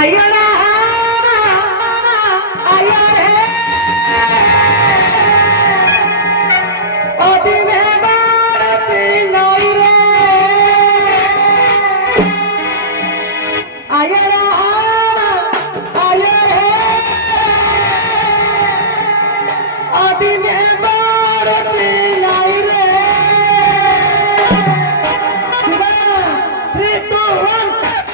আয়ারা আয়ারে অদিনে বাড়ছে নাই রে আয়ারা আয়ারে অদিনে বাড়ছে নাই রে 3, 2, 1 start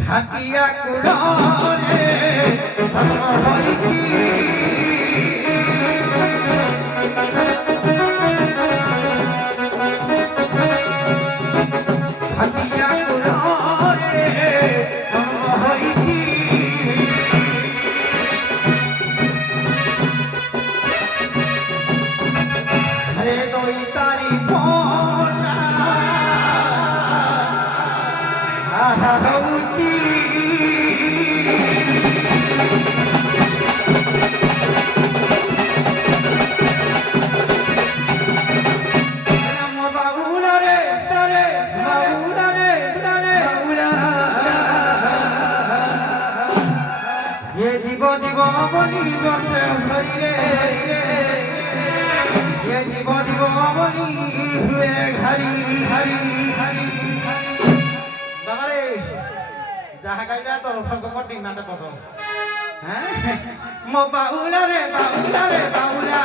ঢাকিয়া কুড়ে ধর্ম হইছি ঢাকিয়া কুড়ে ধর্ম হইছি হরে দই তারি পনা আহা হউছি জীব জীব বলি বসে হরি রে জীব জীব বলি হুয়ে ঘরি হরি হরি বাবারে যাহা গাইবা তো সঙ্গ ডিমান্ড কত হ্যাঁ মো বাউলা রে বাউলা রে বাউলা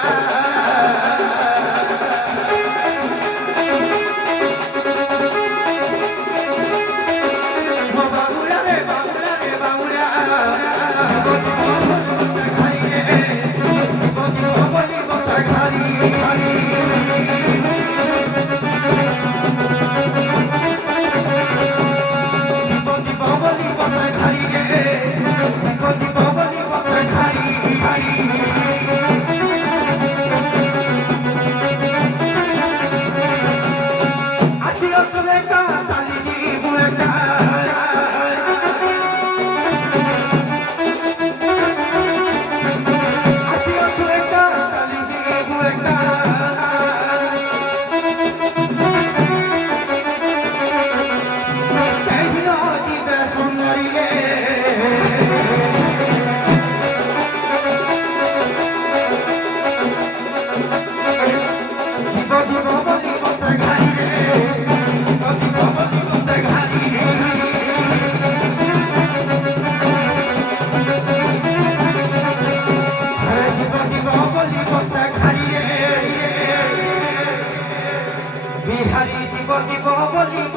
বিহারি জীব জীব বলিব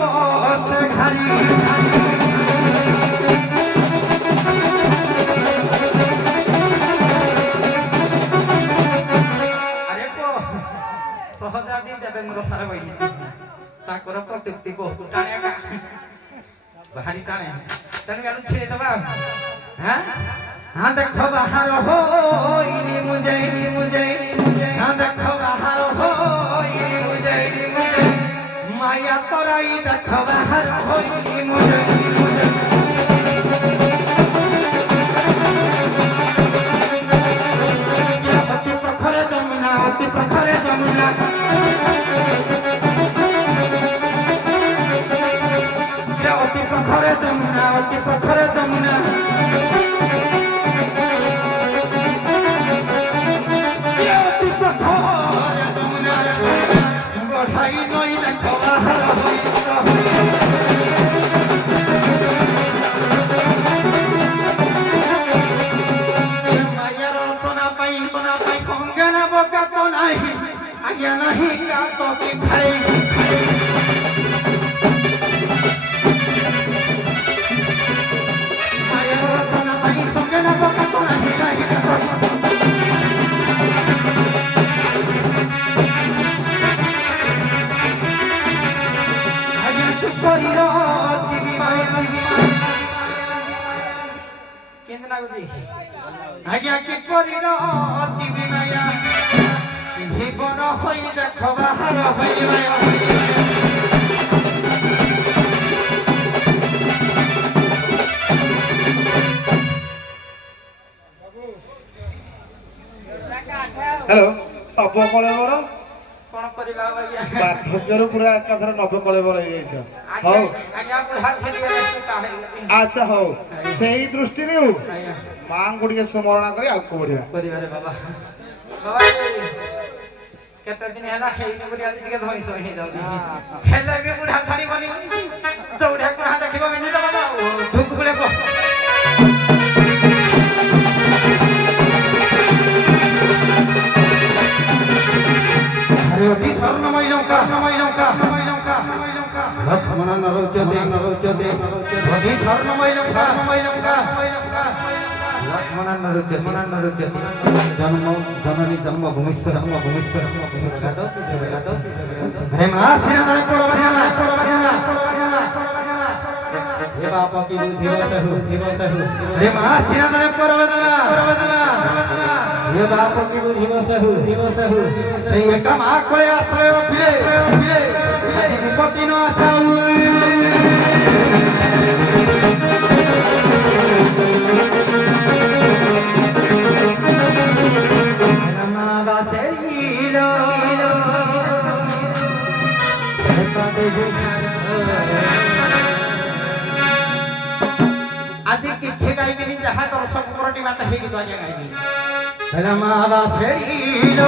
সে ঘারি আরে পো সহজাদি দেবেন্দ্র সারা বইলি তাকর প্রত্যুক্তি বহুত টানে একা ভারী টানে তেন গেল ছেড়ে দেবা হ্যাঁ হ্যাঁ দেখো বাহার হইলি মুজে হ্যাঁ দেখো বাহার হইলি মুজে মায়া তরাই দেখো বাহার হইলি মুজে অতি প্রখরে যমুনা অতি প্রখরে যমুনা অতি প্রখরে যমুনা অতি প্রখরে যমুনা অতি প্রখরে যমুনা বড়াই নই দেখো বাহার মায়া রচনা পাই কোনা পাই সঙ্গে না বকা তো নাই আজ্ঞা নাহি কা তো কি খাই আজ্ঞা কি করিল জীবী মায়া জীবন হই দেখ বাহার হই মায়া হ্যালো নব কଳେବର কোন করিবা আজ্ঞা বার্ধক্যରୁ ପୁରା ଏକାଥରେ ନବ କଳେବର ହେଇଯାଇଛ ହଉ ଆଜ୍ଞା ବୁଢା ଥିଲି ଆଚ୍ଛା ହଉ ସେଇ ଦୃଷ୍ଟିରୁ ଆଜ୍ଞା ମାଙ୍କୁ ଟିକେ ସ୍ମରଣ କରି ଆଗକୁ ବଢିବା କରିବାରେ ବାବା ବାବା କେତେ ଦିନ ହେଲା ହେଇନି ବୋଲି ଆଜି ଟିକେ ଧଇଁସ ହେଇଯାଉଛି ହେଲେ ବି ବୁଢା ଛାଡ଼ିବନି ଚଉଢା କୁଢା ଦେଖିବ ମିନି ତ ବାବା ଧୁକୁ ବୁଳେ আরে অতি স্বর্ণময় লঙ্কা লক্ষ্মণ নরোচতে ভগি স্বর্ণময়লঙ্কা লক্ষ্মণ নরোচতে জননী জন্মভূমিষ্ঠ রে মা সিনাদরে পরবানা হে বাপ কি বুঝিব সাহু রে মা সিনাদরে পরবানা হে বাপ কি বুঝিব সাহু সেই একা মা কোলে আশ্রয় উঠিলে আଜି বিপত্তি ন আছাউ মা বাসেইল আজি কিছে গাইবিনি যাহা দর্শক করটি বাটা হেই গীত আজ গাইবি মা বাসেইল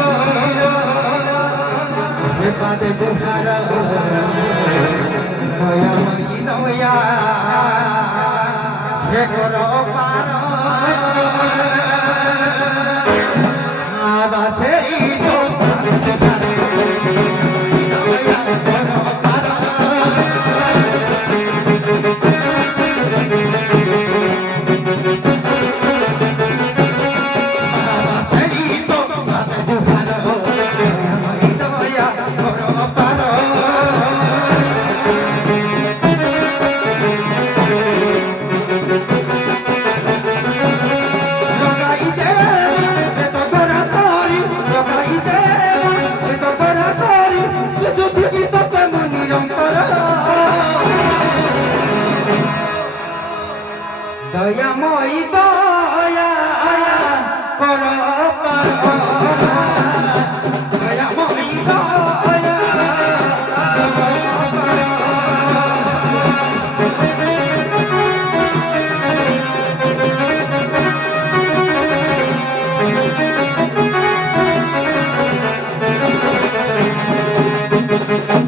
হে পাদে জোহার দয়া হে কর পার মা বাসেইল দয়াময়ী দয়া কর দয়াময়ী দয়া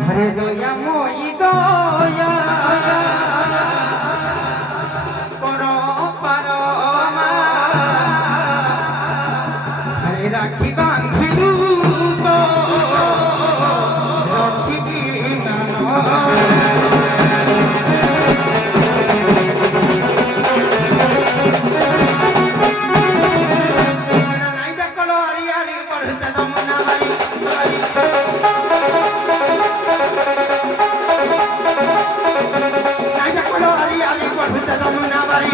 হরে দয়াময়ী দয়া রাখি বান্ধিলু তো রক্ষিবি নাইটা কলো আরি আরি পড়তে দমনা বাড়ি নাইটা কলো আরি আরি পড়তে দমনা বাড়ি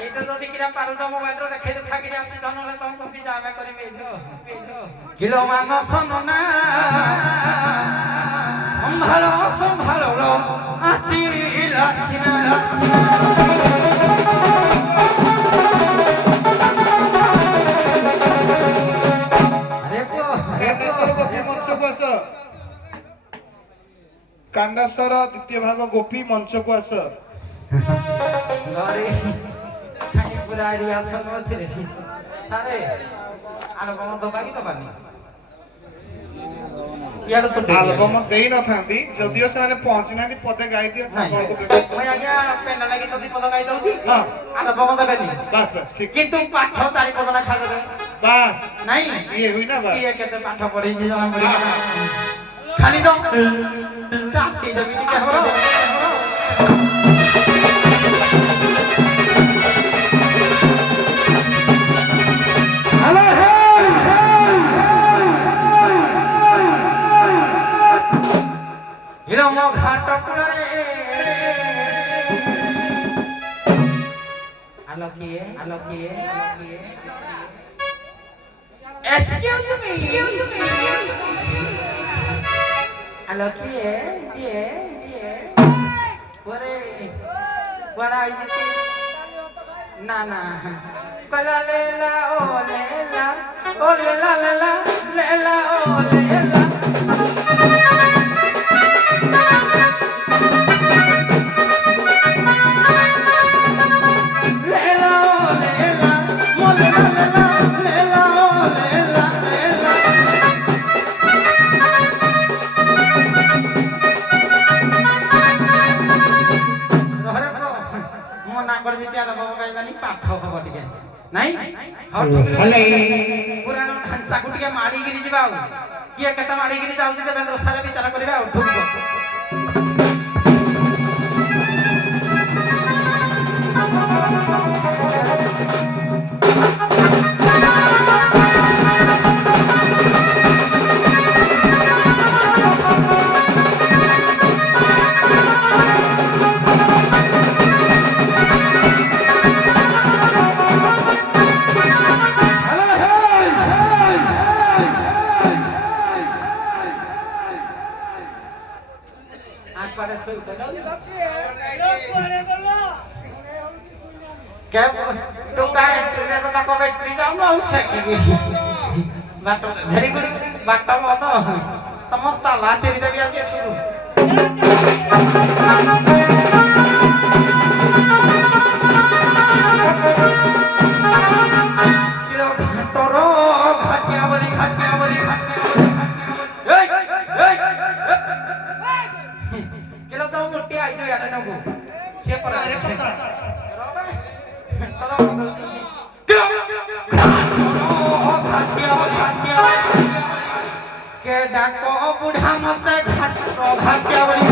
এইটা যদি কিরা পারুদ মোবাইল রে দেখে তো খাগিরি আসি ধনলে তম কপি যাবে করিবে কিলো মানস না সম্ভাল আসিলা সিনা কান্ডাসর দ্বিতীয় ভাগ গোপী মঞ্চকু আস আলবম দেই নথাନ୍ତି যদিও ସେମାନେ ପହଞ୍ଚି ନାହାନ୍ତି ପଦେ ଗାଇ ଦିଅ ବାସ୍ ବାସ୍ ଠିକ କିନ୍ତୁ ପାଠ ଚାରି ପଦନା ଖାଇଦେବେ ବାସ୍ ନାଇଁ ଇଏ ହୁଇ ନା ବାସ୍ କିଏ କେତେ ପାଠ ପଢେଇଛି ଜଣା ପଡିବ ଖାଲି ତ ଚାଟି ଦେବି ଟିକେ ହବ ঘাট Hello, kiye. Excuse me. Hello, kiye. What are you doing? Nana. Kala lela, oh lela, oh lela, lela, oh lela. ପୁରାଣ ଢାଞ୍ଚାକୁ ଟିକେ ମାରିକିରି ଯିବା ଆଉ କିଏ କେତେ ମାରିକିରି ଯାଉଛି ଦେବେନ୍ଦ୍ର ସାରେ ବିଚାର କରିବା ଆଉ ଠୁକ very good back ତମ ତାଲା ଚେରି ଦେବି ଆସି ଏଠିରୁ ଘାଟିଆ ବୋଲି କିଲୋ ତମ ଗୋଟିଏ ଆଇଛୁ ଇଆଡ଼େ ନବୁ ସିଏ ପରା के डाको बुढ़ा मत घाटिया बड़ी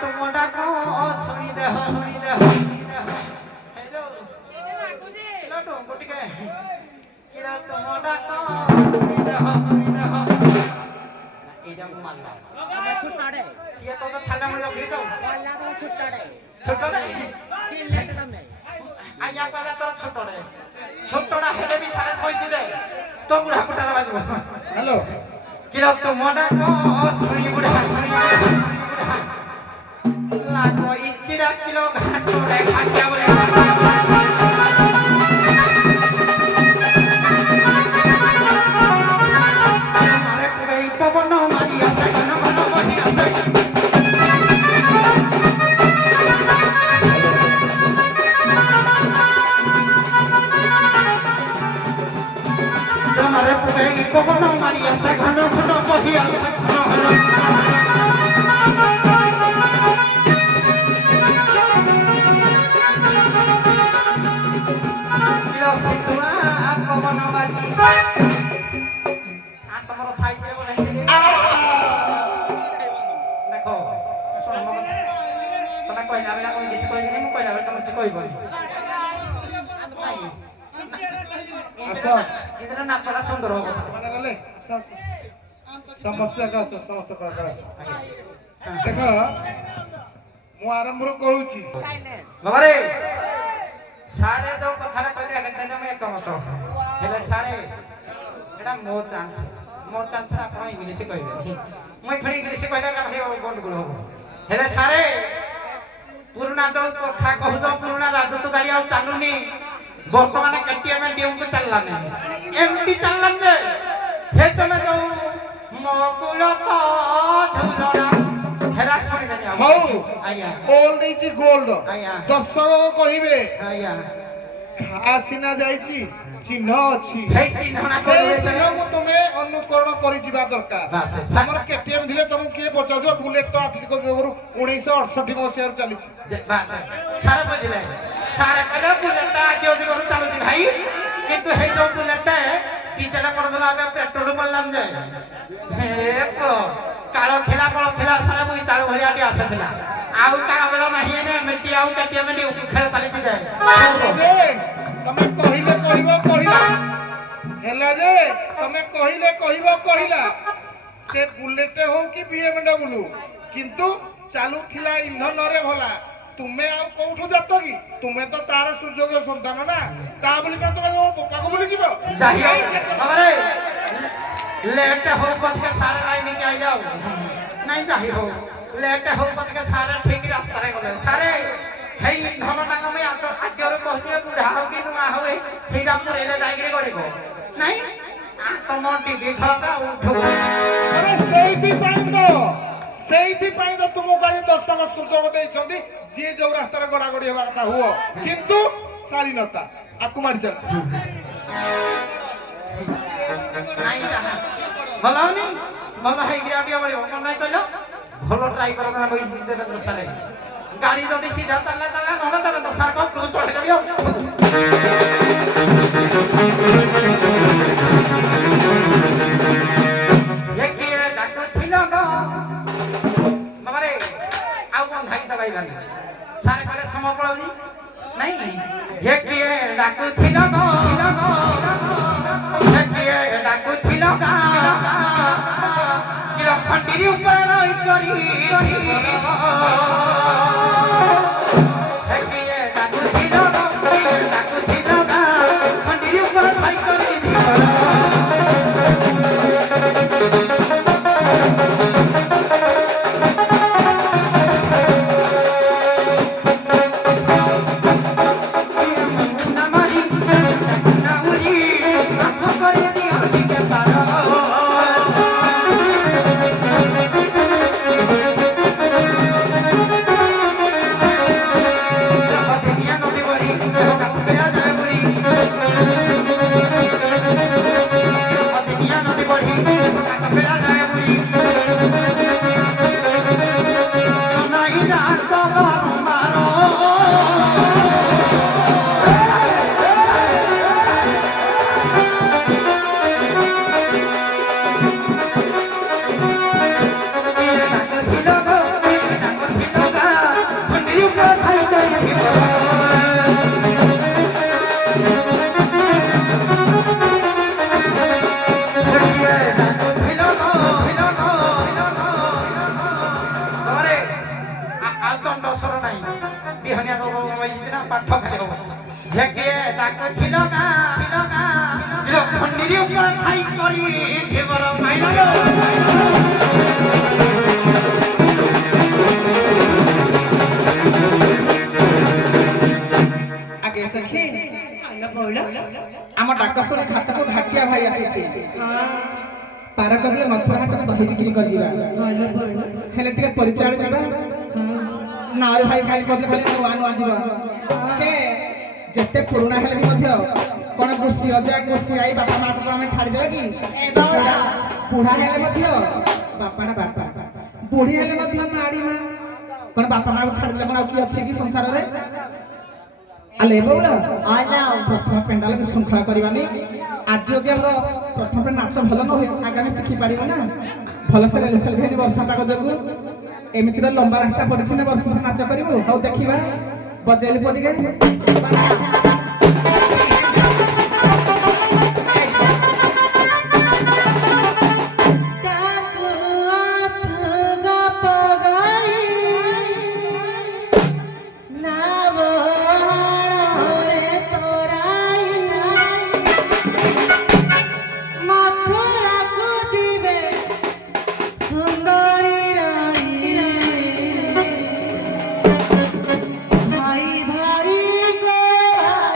तुम डाको सुनी दे हेलो टोंको टिके किला तुम डाको सुनी दे एजा मारला छुट्टाडे ये तो थाला में रखी दो वाला तो छुट्टाडे दिल लेट दम नहीं आया पाला तो छोटड़ा हेले भी सारे थई दिले तो बुढ़ा पुटारा बाजबो हेलो किला तो मोडा को सुई बुढ़ा लागो इचिड़ा किलो घाटोड़े घाटिया बोले मारे पूरे पवन मारिया से घन बहिया से मारे पूरे पवन मारिया से घन बहिया से किलो सितुआ पवन बाजी आ तमरो साइज रे बोले देखो सुन मग तमे कहला बेला कोई किछ कहबी नहीं मु कहला बेला तमे कहबनी ଆସ इधर नाचड़ा सुंदर हो ମାନେ ଗଲେ ଆସ ସମସ୍ତେ ଆସ ସମସ୍ତ ପ୍ରକାର ଆସ ଦେଖ ମୁଁ ଆରମ୍ଭରୁ କହୁଛି बाबा रे सारे जो कथा रे कहले हेते मैं एकमत हेले सारे एटा मो चांस आपण इंग्लिश कहबे मैं फिर इंग्लिश कहले का भाई गंडगोल हो हेले सारे पुराना जो कथा कहू जो पुराना राजत्व गाड़ी आ चालुनी बर्तमान केटीएम डीएम को चलला नहीं एमटी चलला जे हे तमे जो मकुल तो झुलना हेरा सुनि लेनी ହଉ आज्ञा ଓଲ୍ଡ ଇଜ ଗୋଲ୍ଡ ଆଜ୍ଞା। ଦର୍ଶକ କହିବେ आज्ञा ଆସିନା ଯାଇଛି ଚିହ୍ନ ଅଛି हे चिन्हना ସେଇ करे ଚିହ୍ନକୁ ତୁମେ ଅନୁକରଣ କରିଯିବା ଦରକାର ବାସ୍। ଆମର କେଟିଏମ ଥିଲେ ତମକୁ କିଏ ପଚାରୁଥିବ ବୁଲେଟ ତ ଆର୍ଥିକ ଯୋଗରୁ 1968 ମସିହାରୁ ଚାଲିଛି बात सारे बुझले सारे कहले बुलेटटा आजो दिगरु चालुची भाई किंतु हे जो बुलेटटा टीचरला पडबला आबे पेट्रोल पडलाम जे हे पो काळो थिला सारे बुई ताळो भलियाटी आसेथिला आउ काळो बेला नाही एने मिटी आउ केटीएम डी खेळ चालिची जे ଯେ ତମେ କହିଲେ କହିବ କହିଲା ହେଲା ଯେ ତମେ କହିଲେ କହିବ କହିଲା সে বুলেটে হোক কি বিএমডব্লু কিন্তু চালুথিলা ইন্ধନରେ ভলা তুমি ଆଉ କୋଉଠୁ ଜାତ କି ତୁମେ ତ ତାର ସୁଯୋଗ ସନ୍ତାନ ନା ତା ବୋଲି କଣ ତମେ ପାଖକୁ ବୁଲି ଯିବ ଯାଇ আমারে লেট হোক বসকে সারা লাইন নিয়ে আই যাও নাই যাই হোক লেট হোক বসকে সারা ঠিক রাস্তায় গলে সারে হেই ধনটাকে আমি আজর কহিয়ে বুড়া হোক কি নুয়া হবে সেইটা পরে যাইকি গড়িব নাই ତମ ଟିଭି ଖରାପ ଉଠୁ ଆରେ ସେଇଥିପାଇଁ ତ ତୁମକୁ ଆଜି ଦର୍ଶକ ସୁଯୋଗ ଦେଇଛନ୍ତି ଯିଏ ଯୋଉ ରାସ୍ତାରେ ଗଡାଗଡି ହେବା କଥା ହୁଅ କିନ୍ତୁ ଶାଳୀନତା ଆକୁ ମାରି ଚାଲ ନାଇଁ ଯାହା ଭଲ ହଉନି ଭଲ ହେଇକିରି ଆଉ ଟିକେ ବଳିବ କଣ ପାଇଁ କହିଲ ଭଲ ଟ୍ରାଏ କର ନା ବହି ଦେବେ ଦୋଷାରେ ଗାଡି ଯଦି ସିଧା ଚାଲିଲା ଚାଲିଲା ନହେଲେ ଦେବେ ଦୋଷାର କଣ ଚଢେଇ ଦେବି ଆଉ କିଏ ଡାକୁଥିଲ ଗো ବାବାରେ ଆଉ କଣ ଧାଇ ତ ଗାଇବାନି ସାରେ କହିଲେ ସମୟ ପଳାଉଛି ନାଇଁ ହେ କିଏ ଡାକୁଥିଲ ଗো ହେ କିଏ ଡାକୁଥିଲ ଗା କିଲୋ ଖଣ୍ଡିରି ଉପରେ ରହି କରି ହେ କିଏ ଡାକୁଥିଲ ଗା ଖଣ୍ଡିରି ଉପରେ ରହି କରି ପାଠ ଖାଲି ହବ କିଏ ଡାକୁଥିଲ ଗା ଖଣ୍ଡିରି ଉପରେ ଥାଇ କରି ଥିବର ମାଇଲ ଆଗେ ସଖୀ ଆମ ଡାକ ଶୁଣି ଘାଟକୁ ଘାଟିଆ ଭାଇ ଆସିଛି ପାର କରିଲେ ମଥୁରା ହାଟକୁ ଦହି ବିକ୍ରି କରିଯିବା ହେଲେ ଟିକେ ପରିଚାଳ ଯିବା ନାରେ ଭାଇ ଖାଲି କହିଲେ ଖାଲି ନୂଆ ନୂଆ ଯିବ ସେ ଯେତେ ପୁରୁଣା ହେଲେ ବି ମଧ୍ୟ କଣ ଗୋଷୀ ଅଜା ଗୋଷୀ ଆଇ ବାପା ମାଆକୁ ଆମେ ଛାଡ଼ିଦେବା କି ବୁଢା ହେଲେ ମଧ୍ୟ ବାପାଟା ବାପା ବୁଢୀ ହେଲେ ମଧ୍ୟ ମାଡ଼ି ମା କଣ ବାପା ମାଆକୁ ଛାଡ଼ିଦେଲେ କଣ ଆଉ କିଏ ଅଛି କି ସଂସାରରେ ଆଲେ ବଉଳ ପ୍ରଥମ ପେଣ୍ଡାଲ ବି ଶୃଙ୍ଖଳା କରିବାନି ଆଜି ଯଦି ଆମର ପ୍ରଥମ ନାଚ ଭଲ ନ ହୁଏ ଆଗାମୀ ଶିଖିପାରିବ ନା ଭଲସେ ରେଲସେଲ ହେଇନି ବର୍ଷା ପାଗ ଯୋଗୁଁ ଏମିତିରେ ଲମ୍ବା ରାସ୍ତା ପଡିଛି ନା ବର୍ଷ ନାଚ କରିବୁ ହଉ ଦେଖିବା ବଜେଇଲି ପଡ଼ିକେ भाई भाई को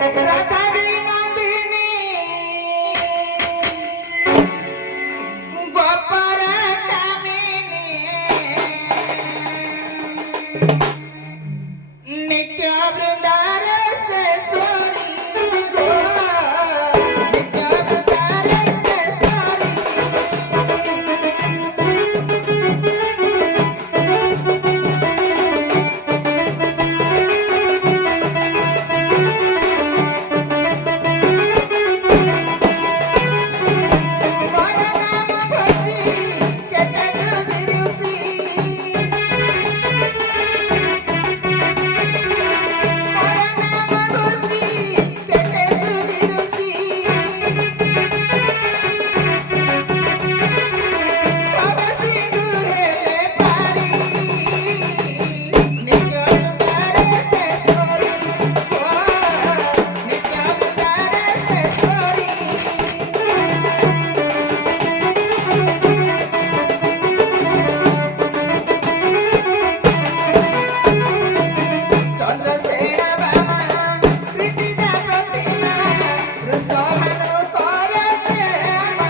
রাধা বিনোদিনী গোপর কামিনী নিত্য বৃন্দার শেষরি গো নিত্য বৃন্দার শেষরি বড় নাম বসি কেতে দুদিরুসি বড় নাম বসি কেতে দুদিরুসি তব সিন্ধু হেলে পারি নিত্য বৃন্দার শেষরি গো নিত্য বৃন্দার শেষরি চন্দ্রসেনা বামা কৃতিদা প্রতিমা রুসভানু করছে আমা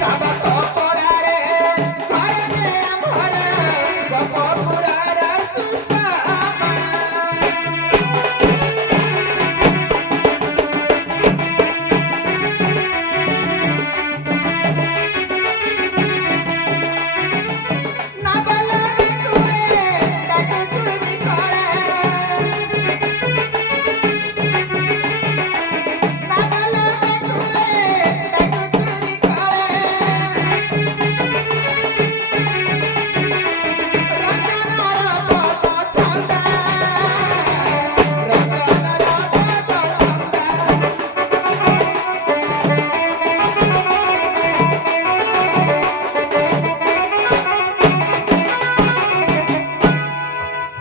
চাবক পড়ারে ঘরে যে আমার গোপপুরার সুষমা নাবলা তুয়ে তাকে চুরি করে নাবলা তুয়ে তাকে চুরি করে রচনার পদ ছন্দা রচনার পদ ছন্দা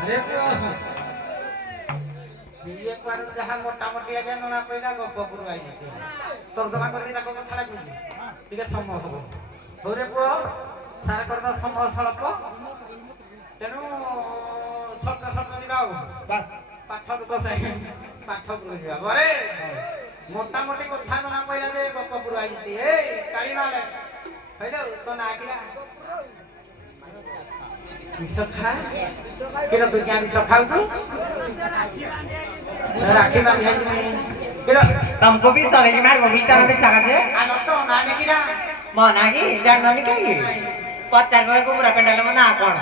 আরে বিয়ে করার যাহা মোটামুটি আগে ননা কইলা গপ পুরো আইছে তর্জমা করবি তাকে কথা লাগবে ଟିକେ ସମୟ ହବ ହଉରେ ପୁଅ ସାର କରିଦ ସମୟ ସ୍ୱଳ୍ପ ତେଣୁ ଛୋଟ ଛୋଟ ଯିବା ଆଉ বাস ପାଠ ଦୁଃଖ ସାହି ପାଠ ପୁର ଯିବା ଘରେ ମୋଟାମୋଟି କଥା ନନା କହିଲା ଯେ ଗପ ପୁର ଆଇଛି ଏ କାଳି ମାଲେ କହିଲେ ତ ନା କିଲା ବିଷ ଖା କିଲୋ ବିଜ୍ଞା ବିଷ ଖାଉଛୁ ରାକ୍ଷୀ ବାନ୍ଧି ହେଇଛି କିଲୋ तुमको भी समझ में बोलता हमें सका से ଆନ ତ ନା ନେକିରା मना की जाननी कही 50 रुपए को पूरा पेंडल में ना कौन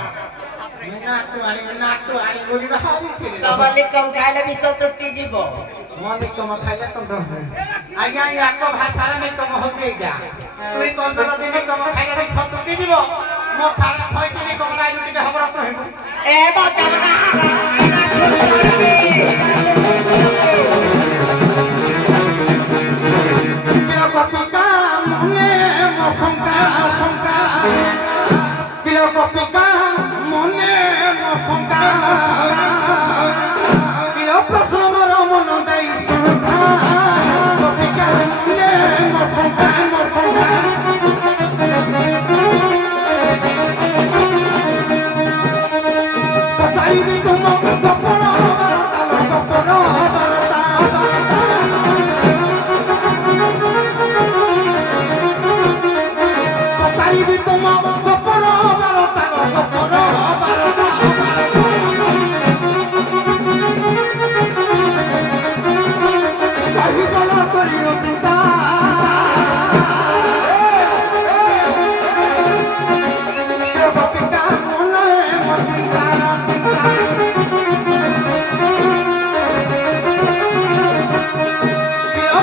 ନାତୁ ଆଣି ବୋଲିବା ହବି ତମଲି କମ ଖାଇଲେ ବିଷ ତ୍ରୁଟି ଯିବ ମୋ ନିକମ ଖାଇଲେ ତ ଆଜ୍ଞା ୟାକ ଭାଷାରେ ନିକମ ହଉଛି ଏଇଟା ତୁଇ 15 ଦିନ ନିକମ ଖାଇଲେ ଭାଇ ସତୁଟି ଯିବ ମୋ 6.5 ନିକମ ଖାଇଲୁ ଟିକେ ହବର ତ ହେବୁ ए बच्चा बना কিলো কপিকা মনে মশঙ্কা আশঙ্কা কিলো কপিকা মনে মশঙ্কা কিলো প্রশ্ন মর মন দেই সুধা কপিকা মনে মশঙ্কা মশঙ্কা পচারিবি তুম গপন বারতা পচারিবি তুম গপন বারতা গপন বারতা কহিবল করিও চিন্তা কপিকা মনে মচিন্তা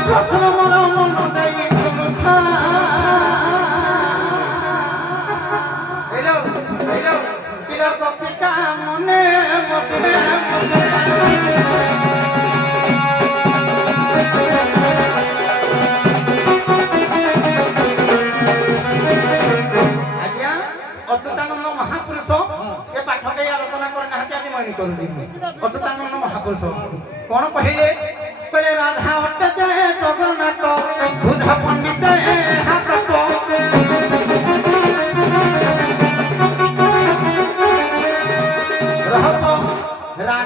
প্রশ্ন মন মন দেই সুধা হেলো হেলো কিলো কপিকা মনে মচিন্তা ଆଜ୍ଞା ଅଚ୍ୟୁତାନନ୍ଦ ମହାପୁରୁଷ ଏ ପାଠଟେ ଆଲୋଚନା କରିନାହାନ୍ତି ଆଜି ମଣି କରୁଛି ଅଚ୍ୟୁତାନନ୍ଦ ମହାପୁରୁଷ କଣ କହିଲେ କହିଲେ ରାଧା ଅଟେ ଜଗନ୍ନାଥ ବୁଧ ପଣ୍ଡିତ ଏହା ପ୍ରତ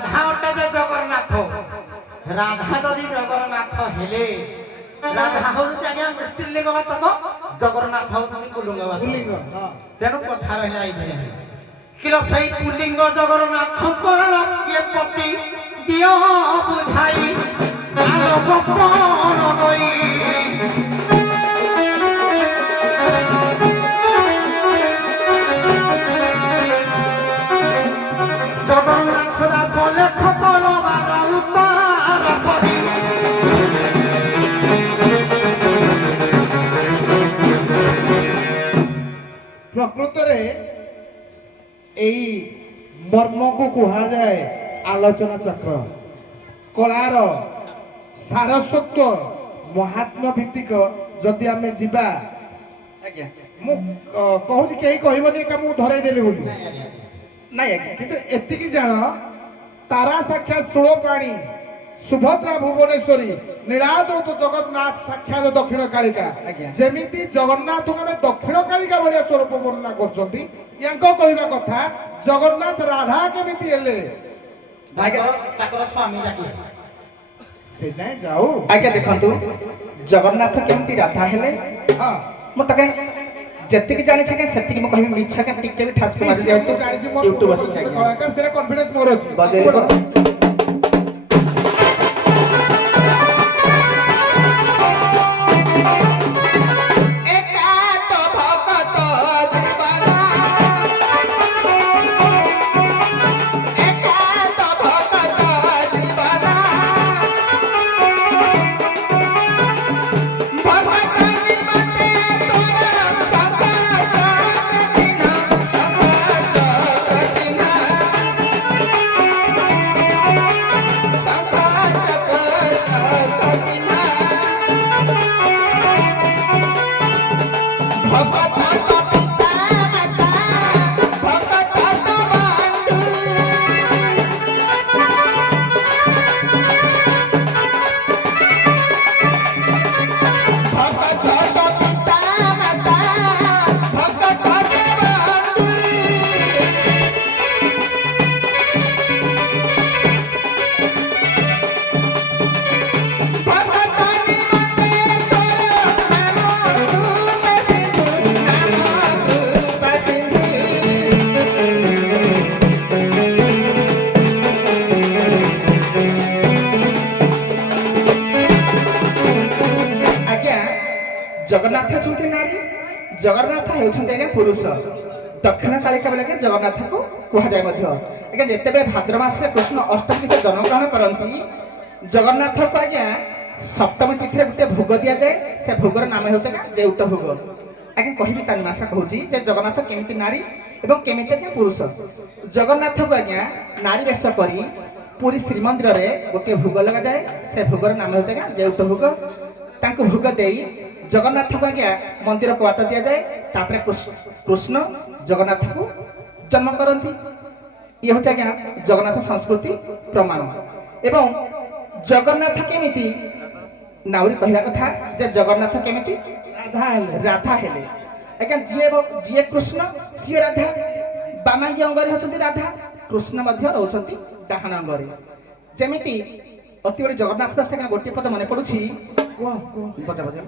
রাধা অটে যে জগন্নাথ রাধা যদি জগন্নাথ হেলে রাধা হচ্ছে আজ্ঞা স্ত্রীলিঙ্গ বাচক জগন্নাথ হচ্ছে পুল্লিঙ্গ বাচক তেণু কথা রহিলা এইটি কিল সেই পুল্লিঙ্গ জগন্নাথঙ্কর কিয়ে পতি দিও বুঝাই আলো গোপন নই জগন্নাথ দাস লেখক লবার উত্তর সবি ପ୍ରକୃତରେ ଏଇ ମର୍ମକୁ କୁହାଯାଏ ଆଲୋଚନା ଚକ୍ର କଳାର ସାରସ୍ୱତ୍ୱ ମହାତ୍ମ୍ୟ ଭିତ୍ତିକ ଯଦି ଆମେ ଯିବା ଆଜ୍ଞା ମୁଁ କହୁଛି କେହି କହିବନି ଏକା ମୁଁ ଧରେଇ ଦେଲି ବୋଲି ନାଇଁ ଆଜ୍ଞା କିନ୍ତୁ ଏତିକି ଜାଣ ତାରା ସାକ୍ଷାତ ଷୋଳପାଣି ସୁଭଦ୍ରା ଭୁବନେଶ୍ୱରୀ ନୀଳାଦ୍ରୌତ ଜଗନ୍ନାଥ ସାକ୍ଷାତ ଦକ୍ଷିଣ କାଳିକା ଆଜ୍ଞା। ଯେମିତି ଜଗନ୍ନାଥଙ୍କୁ ଆମେ ଦକ୍ଷିଣ କାଳିକା ଭଳିଆ ସ୍ୱରୂପ ବର୍ଣ୍ଣନା କରୁଛନ୍ତି ୟାଙ୍କ କହିବା କଥା ଜଗନ୍ନାଥ ରାଧା କେମିତି ହେଲେ ତାଙ୍କର ସ୍ୱାମୀ ଡାକିଲେ ସେ ଯାଏ ଯାଉ ଆଜ୍ଞା ଦେଖନ୍ତୁ ଜଗନ୍ନାଥ କେମିତି ରାଧା ହେଲେ ହଁ ମୁଁ ତାକେ ଯେତିକି ଜାଣିଛି ଆଜ୍ଞା ସେତିକି ମୁଁ କହିବି ମିଛ ଆଜ୍ଞା ଟିକେ ବି ଠାସ ମାରି ଯେହେତୁ ଜାଣିଛି ୟୁଟ୍ୟୁବ ଅଛି ଆଜ୍ଞା କଳାକାର ସେଟା କନଫିଡେନ୍ସ ମୋର ଅଛି ବଜେଇବ ଜଗନ୍ନାଥ ହେଉଛନ୍ତି ନାରୀ ଜଗନ୍ନାଥ ହେଉଛନ୍ତି ଆଜ୍ଞା ପୁରୁଷ ଦକ୍ଷିଣ କାଳିକା ବେଳେ ଜଗନ୍ନାଥକୁ କୁହାଯାଏ ମଧ୍ୟ ଆଜ୍ଞା ଯେତେବେଳେ ଭାଦ୍ର ମାସରେ କୃଷ୍ଣ ଅଷ୍ଟମୀ ତିଥିରେ ଜନ୍ମଗ୍ରହଣ କରନ୍ତି ଜଗନ୍ନାଥକୁ ଆଜ୍ଞା ସପ୍ତମୀ ତିଥିରେ ଗୋଟେ ଭୋଗ ଦିଆଯାଏ ସେ ଭୋଗର ନାମ ହେଉଛି ଆଜ୍ଞା ଜେଉଟ ଭୋଗ ଆଜ୍ଞା କହିବି ତା ନିମାସ କହୁଛି ଯେ ଜଗନ୍ନାଥ କେମିତି ନାରୀ ଏବଂ କେମିତି ଆଜ୍ଞା ପୁରୁଷ ଜଗନ୍ନାଥକୁ ଆଜ୍ଞା ନାରୀ ବେଶ କରି ପୁରୀ ଶ୍ରୀମନ୍ଦିରରେ ଗୋଟିଏ ଭୋଗ ଲଗାଯାଏ ସେ ଭୋଗର ନାମ ହେଉଛି ଆଜ୍ଞା ଜେଉଟ ଭୋଗ ତାଙ୍କୁ ଭୋଗ ଦେଇ ଜଗନ୍ନାଥକୁ ଆଜ୍ଞା ମନ୍ଦିରକୁ ବାଟ ଦିଆଯାଏ ତାପରେ କୃଷ୍ଣ ଜଗନ୍ନାଥକୁ ଜନ୍ମ କରନ୍ତି ଇଏ ହେଉଛି ଆଜ୍ଞା ଜଗନ୍ନାଥ ସଂସ୍କୃତି ପ୍ରମାଣ ଏବଂ ଜଗନ୍ନାଥ କେମିତି ନାଉରୀ କହିବା କଥା ଯେ ଜଗନ୍ନାଥ କେମିତି ରାଧା ହେଲେ ଆଜ୍ଞା ଯିଏ କୃଷ୍ଣ ସିଏ ରାଧା ବାମାଙ୍ଗୀ ଅଙ୍ଗରେ ହେଉଛନ୍ତି ରାଧା କୃଷ୍ଣ ମଧ୍ୟ ରହୁଛନ୍ତି ଡାହାଣ ଅଙ୍ଗରେ ଯେମିତି ଅତି ବଡ଼ି ଜଗନ୍ନାଥ ଦାସ ଆଜ୍ଞା ଗୋଟିଏ ପଦ ମନେ ପଡୁଛି ବଜା ବଜା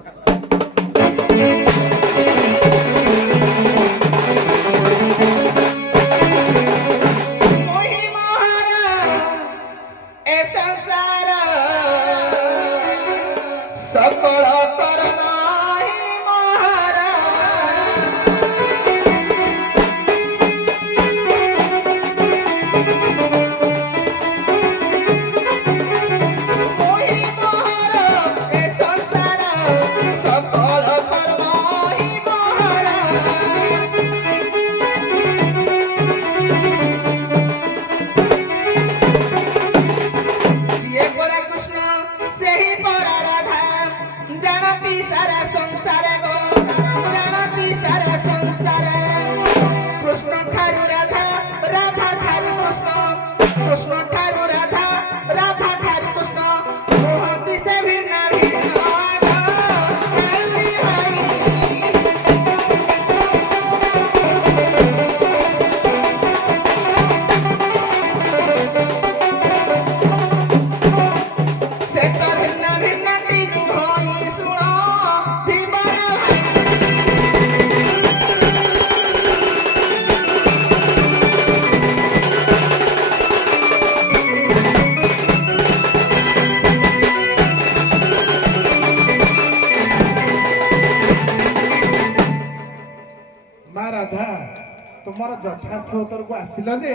ଆମର ଯଥାର୍ଥ ଉତ୍ତରକୁ ଆସିଲ ଯେ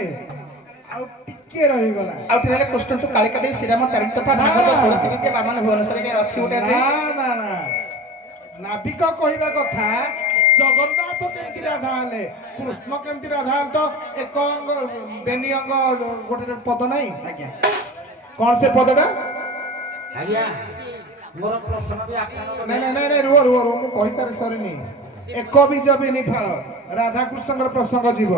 ଆଉ ଟିକେ ରହିଗଲା। ଆଉ ଟିକେ ହେଲେ କୃଷ୍ଣ ତୁ କାଳିକା ଦେବୀ ଶ୍ରୀରାମ ତାରିଣୀ ତଥା ଭାଗବତ ଷୋଳଶୀ ବିଦ୍ୟା ବାମନ ଭୁବନେଶ୍ୱରରେ ଅଛି ଗୋଟେ ନା ନା ନା ନାବିକ କହିବା କଥା ଜଗନ୍ନାଥ କେମିତି ରାଧା ହେଲେ କୃଷ୍ଣ କେମିତି ରାଧା ହେଲେ ତ ଏକ ଅଙ୍ଗ ବେନି ଅଙ୍ଗ ଗୋଟେ ପଦ ନାହିଁ ଆଜ୍ଞା କଣ ସେ ପଦଟା? ଆଜ୍ଞା ମୋର ପ୍ରଶ୍ନ ବି ଆପଣ ନାଇଁ ନାଇଁ ନାଇଁ ରୁହ ରୁହ ରୁହ ମୁଁ କହିସାରି ସରିନି। ଏକ ବୀଜ ବେନି ଫାଳ ରାଧାକୃଷ୍ଣଙ୍କର ପ୍ରସଙ୍ଗ ଯିବ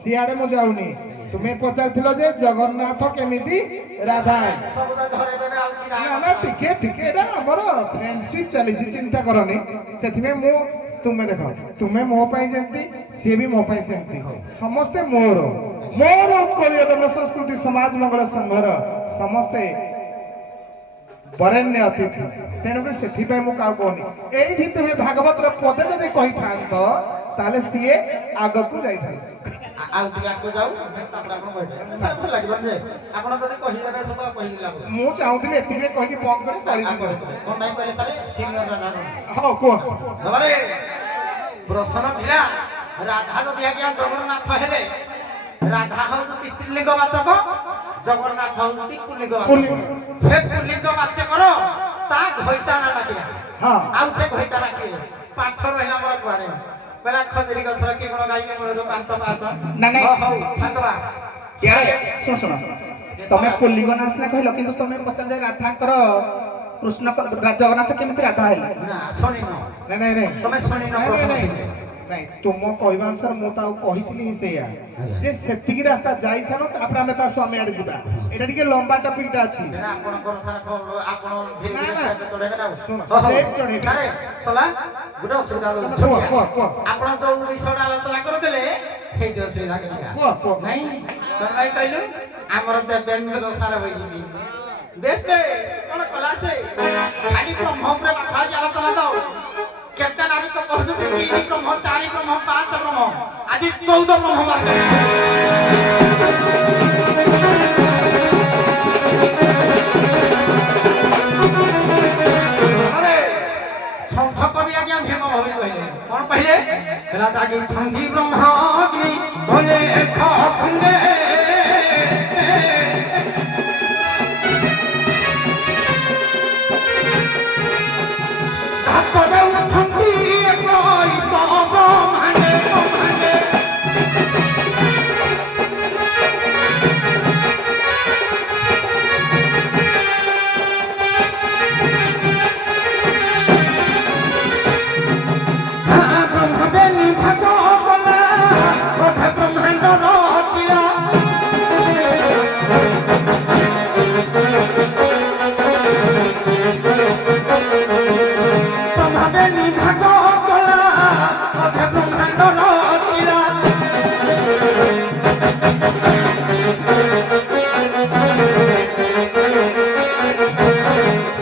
ସିଆଡେ ମୁଁ ଯାଉନି। ତୁମେ ପଚାରିଥିଲ ଯେ ଜଗନ୍ନାଥ କେମିତି ରାଧା ନା ନା ଟିକେ ଟିକେ ଏଇଟା ଆମର ଫ୍ରେଣ୍ଡସିପ୍ ଚାଲିଛି ଚିନ୍ତା କରନି। ସେଥିପାଇଁ ମୁଁ ତୁମେ ଦେଖ ତୁମେ ମୋ ପାଇଁ ଯେମିତି ସିଏ ବି ମୋ ପାଇଁ ସେମିତି ସମସ୍ତେ ମୋର ମୋର ଉତ୍କଳୀୟ ଧର୍ମ ସଂସ୍କୃତି ସମାଜ ମଙ୍ଗଳ ସଂଘର ସମସ୍ତେ ବରେଣ୍ୟ ଅତିଥି ତେଣୁକରି ସେଥିପାଇଁ ମୁଁ କାହାକୁ କହୁନି। ଏଇଠି ତୁମେ ଭାଗବତର ପଦେ ଯଦି କହିଥାନ୍ତ ତାହେଲେ ସିଏ ଆଗକୁ ଯାଇଥାନ୍ତେ। ଆଉ ଟିକେ ଆଗକୁ ଯାଉ ତାପରେ ଆପଣ କହିବେ ଲାଗିବ ଯେ ଆପଣ ଯଦି କହିଦେବେ ସବୁ କହିଲି ଲାଭ। ମୁଁ ଚାହୁଁଥିଲି ଏତିକି କହିକି ବନ୍ଦ କରି ତଳିକି କଣ ପାଇଁ କହିଲେ ସାରେ ସିନିୟର ରାଧା ହଉ କୁହ। ବାବାରେ ପ୍ରଶ୍ନ ଥିଲା ରାଧା ଯଦି ଆଜ୍ଞା ଜଗନ୍ନାଥ ହେଲେ ରାଧା ହଉଛନ୍ତି ସ୍ତ୍ରୀଲିଙ୍ଗ ବାଚକ ଜଗନ୍ନାଥ ହଉଛନ୍ତି ପୁଲ୍ଲିଙ୍ଗ ବାଚକ। ସେ ପୁଲ୍ଲିଙ୍ଗ ବାଚକର ତା ଘଇତା ନା ଲାଗିଲା ହଁ ଆଉ ସେ ଘଇତା ଲାଗିଲେ ପାଠ ରହିଲା ମୋର କୁଆଡେ କହିଲା ଖଜୁରୀ ଗଛର କି ଗୁଣ ଗାଇକି ମୂଳରୁ ପାଞ୍ଚ ପାଞ୍ଚ ନା ନାଇଁ ହଉ ଛାଡିଦବା ଇଆଡେ ଶୁଣ ଶୁଣ ତମେ ପୁଲ୍ଲିଙ୍ଗ ନା ଆସିଲା କହିଲ କିନ୍ତୁ ତମେ ପଚାରିଲ ରାଧାଙ୍କର କୃଷ୍ଣ ଜଗନ୍ନାଥ କେମିତି ରାଧା ହେଲେ ନା ଶୁଣିନ ନାଇଁ ନାଇଁ ନାଇଁ ତମେ ଶୁଣିନ ନାଇଁ, ପ୍ରଶ୍ନ ନାଇଁ, ନାଇଁ ତୁମ କହିବା ଅନୁସାରେ ମୁଁ ତାକୁ କହିଥିଲି ହିଁ ସେଇଆ ଯେ ସେତିକି ରାସ୍ତା ଯାଇସାର ତାପରେ ଆମେ ତା ସ୍ୱାମୀ ଆଡେ ଯିବା। ଏଇଟା ଟିକେ ଲମ୍ବା ଟପିକଟା ଅଛି। ସେଟା ଆପଣଙ୍କର ସାରା ଆପଣ ଧୀରେ ନା, ଧୀରେ ନା। step ଚଢେଇବେ ନା ଶୁଣ, ହଉ, ହଉ। step ଚଢେଇବେ। ସାରେ, ସଲା, ଗୋଟେ ଅସୁବିଧା ତମେ ହେଲା। କୁହ, କୁହ, କୁହ। ଆପଣ ଯୋଉ ବିଷୟଟା ଆଲୋଚନା କରୁଥିଲେ ସେଇଠି ଅସୁବିଧା କେମିତି କୁହ, କୁହ। ନାଇଁ ତମେ ଭାଇ କହିଲୁ ଆମର ଦେବେନ୍ଦ୍ର ସାର ବଇଛନ୍ତି ବେଶ ବେଶ କଣ କଲା ସେ ଖାଲି ବ୍ରହ୍ମ ଉପରେ ପାଠ ଆଜି ଆଲୋଚନା ଦାও କେତେ ନାବିକ କହୁଛନ୍ତି 3 ବ୍ରହ୍ମ 4 ବ୍ରହ୍ମ 5 ବ୍ରହ୍ମ ଆଜି 14 ବ୍ରହ୍ମ ମାର୍ଗ ଶଙ୍ଖ କବି ଆଜ୍ଞା ଭୀମ ଭବି କହିଲେ କଣ କହିଲେ ହେଲା ତାକି ଛନ୍ଦି ବ୍ରହ୍ମାଗ୍ନି ଭଲେ ଖଣ୍ଡେ ଧାପଦ ଛନ୍ଦି କଇ ସବ ମାନେ ମାନେ ବ୍ରହ୍ମବେନି ଭାଗ କଲା କଥା ବ୍ରହ୍ମାଣ୍ଡ ରଚିଲା ବ୍ରହ୍ମବେନି ଭାଗ କଲା କଥା ବ୍ରହ୍ମାଣ୍ଡ ରଚିଲା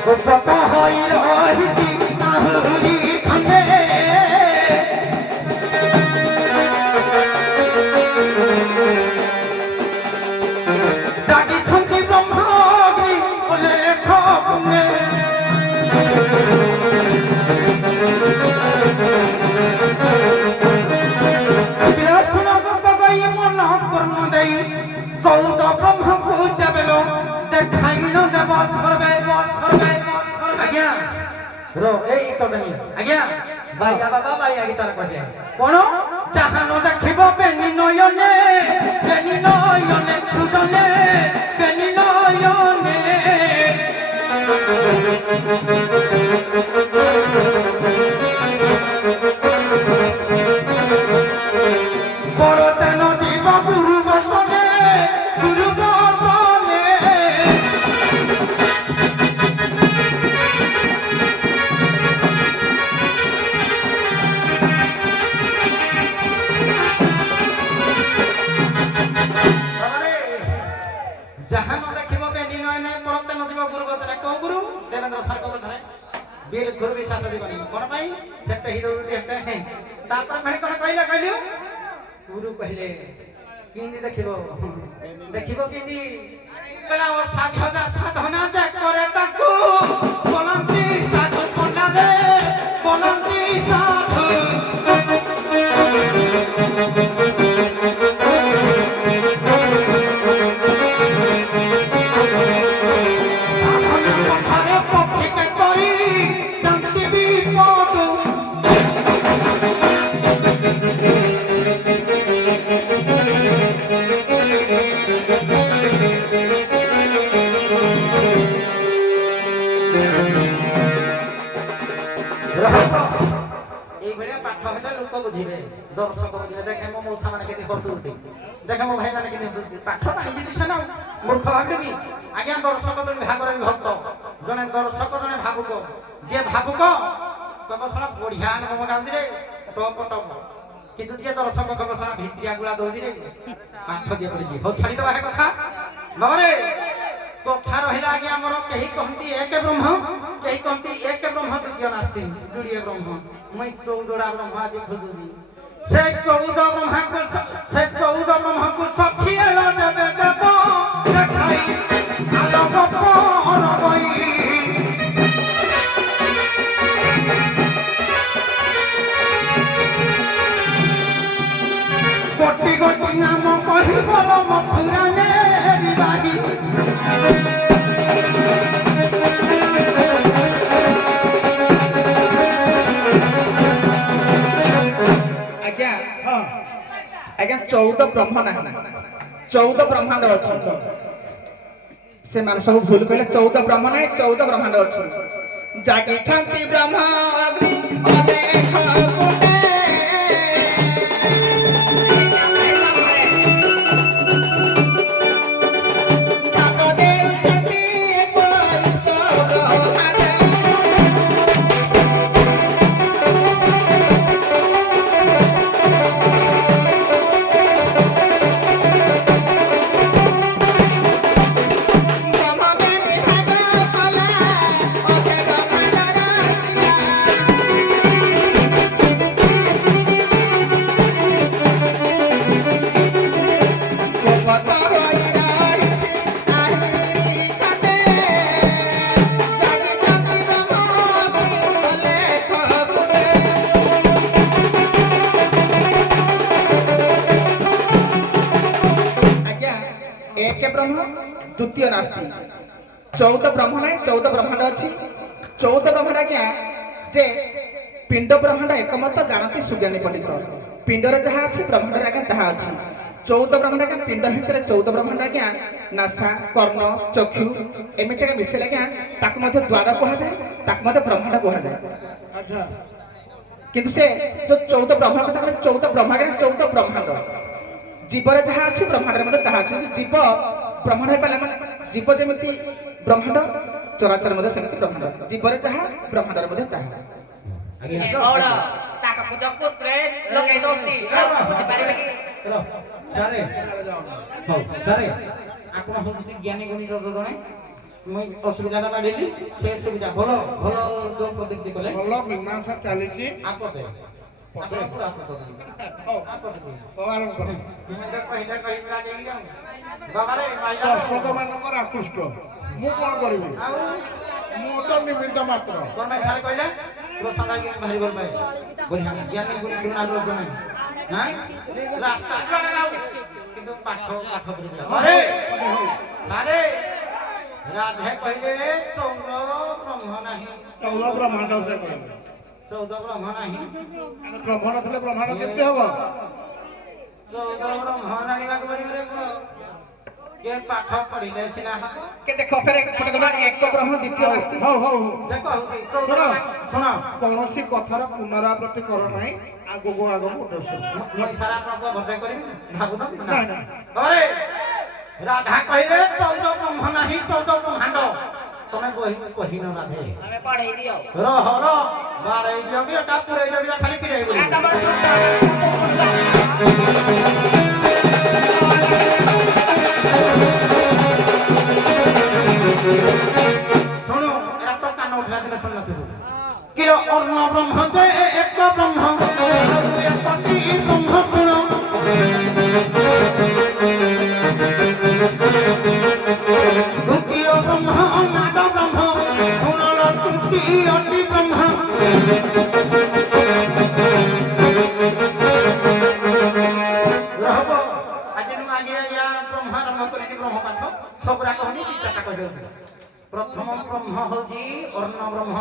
ଗୋପକ ହୋଇ ରହିଛି ଆହୁରି ଖଣ୍ଡେ ডাকিছন্তি ব্রহ্মাগ্নি বলে খপুনে বিরাট গই মন কর্ম দেই 14 ব্রহ্মଙ୍କୁ দেবেল দেখাইল দেব সর্বে আজ্ঞা রো এই তো দেনি আজ্ঞা ভাইয়া বাবা ভাইয়া গীতার কহে কোন জাহান দেখিব বেনি নয়নে সুদনে বেনি নয়নে বড় তেন জীব গুরু বচনে গুরু বচনে ଯାହା ନ ଦେଖିବ ବେନି ନୟନେ ପରତେ ନଥିବ ଗୁରୁ ଗତରେ କୋଉ ଗୁରୁ ଦେବେନ୍ଦ୍ର ସାରଙ୍କ କଥାରେ ବିଲ ଗୁରୁ ବିଶ୍ୱାସ ଯିବନି କଣ ପାଇଁ ସେଟା ହି ଦଉଛନ୍ତି ଏଟା ତାପରେ ଫେଣି କଣ କହିଲେ କହିଲୁ ଗୁରୁ କହିଲେ କେମିତି ଦେଖିବ ଦେଖିବ କେମିତି କହିଲା ଓ ସାଧନା ଯେ କରେ ତାକୁ ବୋଲନ୍ତି ସାଧୁ ପଣ୍ଡା ରେ ବୋଲନ୍ତି ସାଧୁ এইভଳିଆ ପାଠ ହେଲେ ଲୋକ ବୁଝିବେ ଦର୍ଶକ ବୁଝିବେ ଦେଖେ ମୋ ମଉସା ମାନେ କେତେ ହସୁଛନ୍ତି ଦେଖେ ମୋ ଭାଇ ମାନେ କେତେ ହସୁଛନ୍ତି ପାଠ ପାଣି ଜିନିଷ ନା ମୂର୍ଖ ଭାବିଲେ କି ଆଜ୍ଞା ଦର୍ଶକ ଦୁଇ ଭାଗରେ ବିଭକ୍ତ ଜଣେ ଦର୍ଶକ ଜଣେ ଭାବୁକ ଯିଏ ଭାବୁକ ଗବେଷଣା ବଢିଆ ଅନୁଭବ ଗାଉଛି ରେ ଟପ ଟପ କିନ୍ତୁ ଯିଏ ଦର୍ଶକ ଗବେଷଣା ଭିତରିଆ ଗୁଳା ଦଉଛି ରେ ପାଠ ଯିଏ ପଡିଛି ହଉ ଛାଡ଼ିଦେବା ହେ କଥା ବାବାରେ କଥା ରହିଲା ଆଜ୍ଞା ଆମର କେହି କହନ୍ତି ଏକ ବ୍ରହ୍ମ କେହି କହନ୍ତି ଏକ ବ୍ରହ୍ମ ଦ୍ୱିତୀୟ ନାସ୍ତି ଯୋଡ଼ିଏ ବ୍ରହ୍ମ ମୁଇଁ 14ଟା ବ୍ରହ୍ମ ଆଜି ଖୋଜୁଛି ସେ 14 ବ୍ରହ୍ମକୁ ସଖୀ ଏଳ ଦେବେ ଦେବ ଦେଖାଇ ଆଲୋକ ପରବଇ ଗୋଟି ଗୋଟି ନାମ କହିବଲ ମଥୁରା ନେରିବାହି ଆଜ୍ଞା ଆଜ୍ଞା 14 ବ୍ରହ୍ମ ନାହିଁ 14 ବ୍ରହ୍ମାଣ୍ଡ ଅଛି ସେମାନେ ସବୁ ଭୁଲ କହିଲେ 14 ବ୍ରହ୍ମ ନାହିଁ 14 ବ୍ରହ୍ମାଣ୍ଡ ଅଛି ଜାଗିଛନ୍ତି ବ୍ରହ୍ମ ଅଗ୍ନି ଅଲେଖ କୁଣ୍ଡେ ତାପ ଦେଉଛନ୍ତି 21 ବ୍ରହ୍ମାଣ୍ଡ द्वितीय नास्ति 14 ब्रह्म नहीं 14 ब्रह्मांड अच्छी 14 ब्रह्मांड आज्ञा जे पिंड ब्रह्मांड एकमत जानती सुज्ञानी पंडित पिंडर जहाँ अच्छी ब्रह्मांड आज्ञा ताहा अच्छी 14 ब्रह्मांड आज्ञा पिंड भितर 14 ब्रह्मांड आज्ञा नासा कर्ण चक्षु एमती मिसेल आज्ञा ताकु मध्य द्वार कहा जाए ताकु मध्य ब्रह्मांड कहा जाए अच्छा किंतु से जो 14 ब्रह्मांड कथा 14 ब्रह्मांड 14 ब्रह्मांड जीवर जहाँ अच्छी ब्रह्मांड मध्य ताहा अच्छी जीव ब्रह्मांड है पाले माने जीव जेमिति ब्रह्मांड चराचर मध्य सेमिति ब्रह्मांड जीवर जहाँ ब्रह्मांड मध्य ताहा ବଉଳ ତାକୁ ପୂଜ ପୁତ୍ରେ ଲଗେଇ ଦୋସ୍ତି ବୁଝିପାରିଲେ କି ସାରେ ହଉ ସାରେ ଆପଣ ହଉଛି ଜ୍ଞାନୀ ଗୁଣୀ ଜଣେ ମୁଇଁ ଅସୁବିଧାଟା ବାଢିଲି ସେ ସୁବିଧା ଭଲ ଭଲ ଯୋଉ ପ୍ରତିକ୍ରିୟା କଲେ ଭଲ ମୀମାଂସା ଚାଲିଛି ଆପତେ ଆପଣ ପୁରା ଆପତେ ହଉ ଆପତେ ହଉ ଆରମ୍ଭ କର ତୁମେ ତ କହିଲା କହିଲା ଦେଇକି ଯାଉ ବାବାରେ ମାଇଲା ଦର୍ଶକ ମାନଙ୍କର ଆକୃଷ୍ଟ ମୁଁ କଣ କରିବି ମୁଁ ତ ନିମିତ୍ତ ମାତ୍ର କଣ ପାଇଁ ସାରେ କହିଲେ ପ୍ରସଙ୍ଗ ଭାରି ଭଲ ପାଏ ବଢିଆ ଜ୍ଞାନୀ ଗୁଣୀ ଗୁଣା ଜଣେ ନା ରାସ୍ତା ଜଣେ ଯାଉ କିନ୍ତୁ ପାଠ ପାଠ ପଢିଲା ଆରେ ସାରେ ରାଧେ କହିଲେ 14 ବ୍ରହ୍ମ ନାହିଁ 14 ବ୍ରହ୍ମାଣ୍ଡ ସେ କହିଲେ 14 ବ୍ରହ୍ମ ନାହିଁ ବ୍ରହ୍ମ ନଥିଲେ ବ୍ରହ୍ମାଣ୍ଡ କେମିତି ହବ 14 ବ୍ରହ୍ମ ଜାଣିବାକୁ ପଡିବ ରେ ପୁଅ के पाठ पढ़िले सिना हतो के देखो फिर फटे गला एक ब्रह्म द्वितीय नास्ति हौ हौ देखो सुनो कौनसी कथार पुनरावृत्ति कर नाही आगो को आगो उठो मैं सारा प्रभु भटे करबी भाबु तो ना ना अरे राधा कहले 14 ब्रह्म नाही 14 ब्रह्मांड तमे कहिनो राधे हमें पढ़ाई दियो रहो बारे दियो के का पुरै दियो खाली किरे बोली सुनो एरा तो कान उठला दिन सुन नथिबो किलो अर्ण ब्रह्म जे एक ब्रह्म एकटी ब्रह्म सुनो द्वितीय ब्रह्म अनाद ब्रह्म सुनल तृतीय अति ब्रह्म रहबो आजिनु आगे या ब्रह्म आरंभ करी ब्रह्म पाठ सबरा कहनी दी चाटा कह दे प्रथम ब्रह्म होजी अर्ण ब्रह्म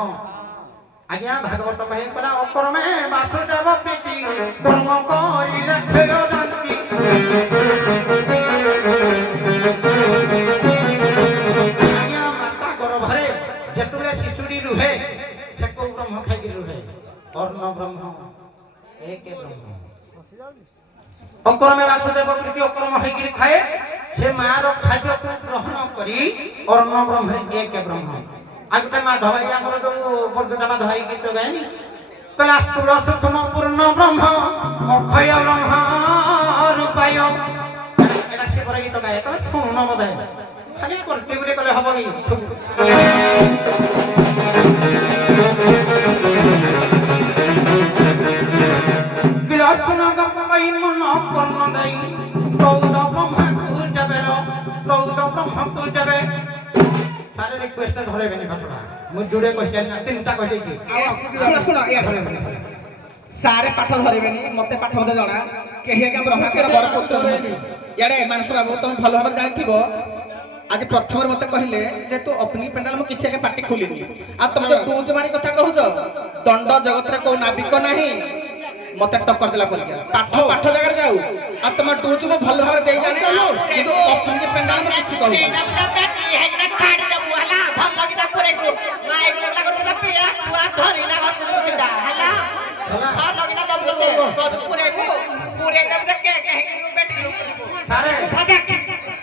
आज्ञा भागवत कहे पला अकर्मे वासुदेव प्रीति ब्रह्म करी लक्ष्य जानती आज्ञा माता गर्भरे जेतुले शिशुरी रुहे से को ब्रह्म खाई रुहे অর্ণ ব্রহ্ম একে ব্রহ্ম অক্রমে বাসুদেব প্রীতি অক্রম হইকি থাকে সে মার খাদ্যକୁ গ্রহণ করি অর্ণ ব্রহ্মে একে ব্রহ্ম আর গোটে মাধব ভাই আমার যে বর্জটা মাধব ভাই গীত গায়নি কলা স্থূল সূক্ষ্ম পূর্ণ ব্রহ্ম অক্ষয় ব্রহ্ম রূপায় এটা সে পরে গীত গায় তবে শুনুন বোধ খালি করতে বলে কলে হব কি বিলসন গপ্পাই মন কর্ণ দেই চৌদ ব্রহ্মাকু যাবে চৌদ ব্রহ্মাকু যাবে সারে রিকোয়েস্ট ধরে বেনি কথাটা মু জুড়ে কইছি না তিনটা কইছি কি ଶୁଣ ଶୁଣ ଇଆ ଧରେ ସାରେ ପାଠ ଧରିବେନି ମତେ ପାଠ ମତେ ଜଣା କେହି ଆଜ୍ଞା ବ୍ରହ୍ମାଙ୍କର ବରପୁତ୍ର ନୁହେଁ ଇଆଡେ ମାନସ ବାବୁ ତମେ ଭଲ ଭାବରେ ଜାଣିଥିବ ଆଜି ପ୍ରଥମରେ ମତେ କହିଲେ ଯେ ତୁ ଅଗ୍ନି ପେଣ୍ଡାଲ ମୁଁ କିଛି ଆଜ୍ଞା ପାଟି ଖୋଲିନି ଆଉ ତମେ ଯୋଉ ଡୁଜ ମାରି କଥା କହୁଛ ଦଣ୍ଡ ଜଗତରେ କୋଉ ନାବିକ ନାହିଁ ମତେ ଟକ୍କର ଦେଲା ପରିକା ପାଠ ପାଠ ଜାଗାରେ ଯାଉ ଆଉ ତମ ଡୁଜ ମୁଁ ଭଲ ଭାବରେ ଦେଇ ଜାଣି କିନ୍ତୁ ଅଗ୍ନି ପେଣ୍ଡାଲ ମୁଁ କିଛି କହୁନି ଛାଡ଼ି ଦେବୁ ହେଲା ଭଲ କିନା ପୁରେକୁ ମାଇକ ଲାଗଲା କରୁଥିଲା ପିଲା ଛୁଆ ଧରିଲା କରୁଥିଲା ସେଟା ହେଲା ଭଲ କିନା ଦବୁ ତତେ ପୁରେକୁ ଦେବୁ କେ କେ ହେଇକି ବେଟି ରୁ ସାରେ ଭାଗା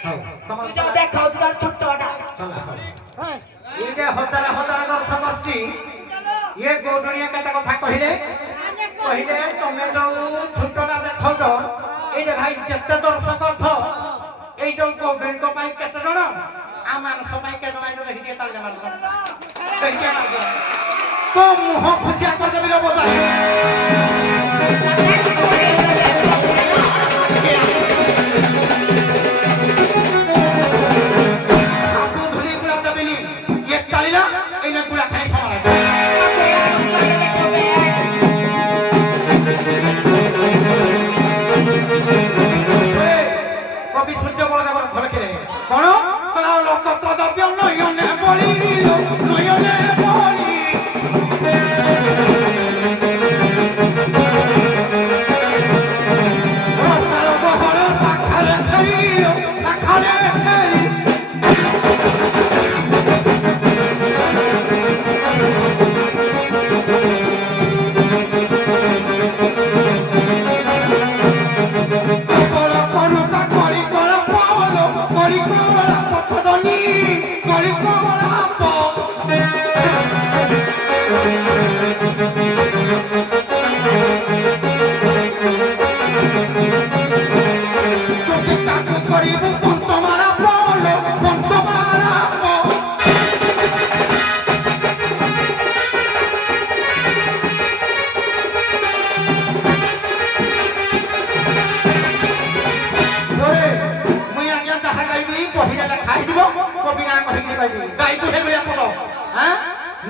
ହଉ ତମର ତୁ ଯୋଉ ଦେଖାଉଛୁ ତାର ଛୋଟଟା ଏଇଟା ହଜାର ହଜାର ଦର୍ଶକ ବସିଛି ଇଏ ଗୌଡଣିଆ କେତେ କଥା କହିଲେ କହିଲେ ତମେ ଯୋଉ ଛୋଟଟା ଦେଖାଉଛ ଏଇଟା ଭାଇ ଯେତେ ଦର୍ଶକ ଅଛ ଏଇ ଯୋଉ ଗୌଡଣିଙ୍କ ପାଇଁ କେତେ ଜଣ ଆଉ ମାନସ ପାଇଁ କେତେ ଜଣ ଦେଖି ଟିକେ ତାଳିକା ମାରିଦେବ ଦେଖିଆ ମାରିଦେବ ତୋ ମୁହଁ ଖୁଚିଆ କରିଦେବି ଲୋ ବୋଧା ହାତ ଧୁଲି ଗୁଳା ଦେବିନି ଇଏ ତାଳିଲା ଏଇନା ଗୁଳା ଖାଲି ସମାନ কবি সূর্য বলদেবর ধরে খেলে কোন কলা লোকত্র দ্রব্য নয়নে বলি নয়নে বলি রসাল বহর শাখারে খেলিল শাখারে খেলি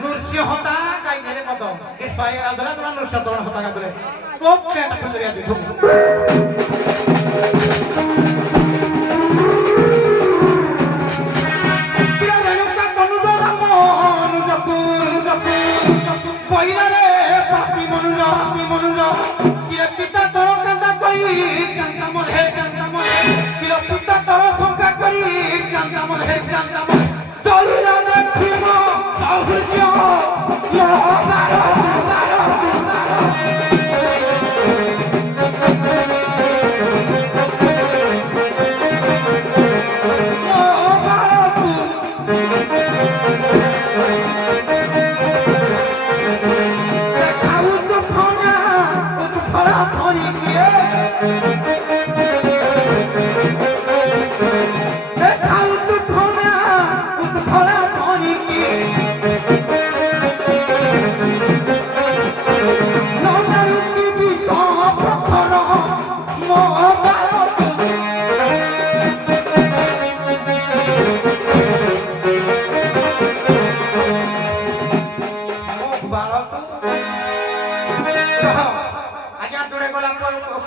নৃসিংহতা গাই দিলে মত এ ছয় গাদলা তোমার নৃসিংহতা হতা গাদলে তো পেটা খুলে দিয়া দিছো কিরা রেণুকা তনুজর মনুজকুল বইরারে পাপি মনুজ কিরা পিতা তোর কান্দা কই কান্দা মলে কিরা পিতা তোর সংখ্যা কই কান্দা মলে চলিলা দেখিব সৌর্য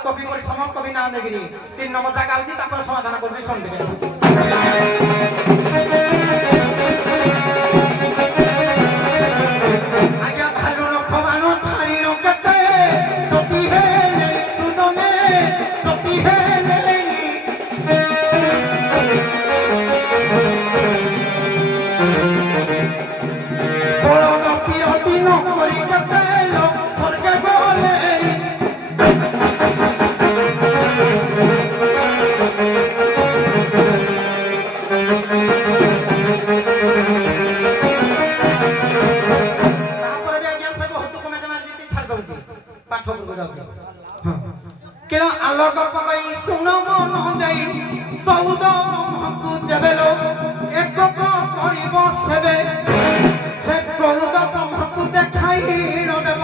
কবি পরিশ্রম কবি না দেখি 3 নম্বরটা গাউছি তারপরে সমাধান করবি শুনবে ଗପ କହି ଶୁଣ ମନ ଦେଇ 14 ବ୍ରହ୍ମକୁ ଯେବେ ଏକକ କରିବ ସେବେ ସେ 14 ବ୍ରହ୍ମକୁ ଦେଖାଇ ଦେବ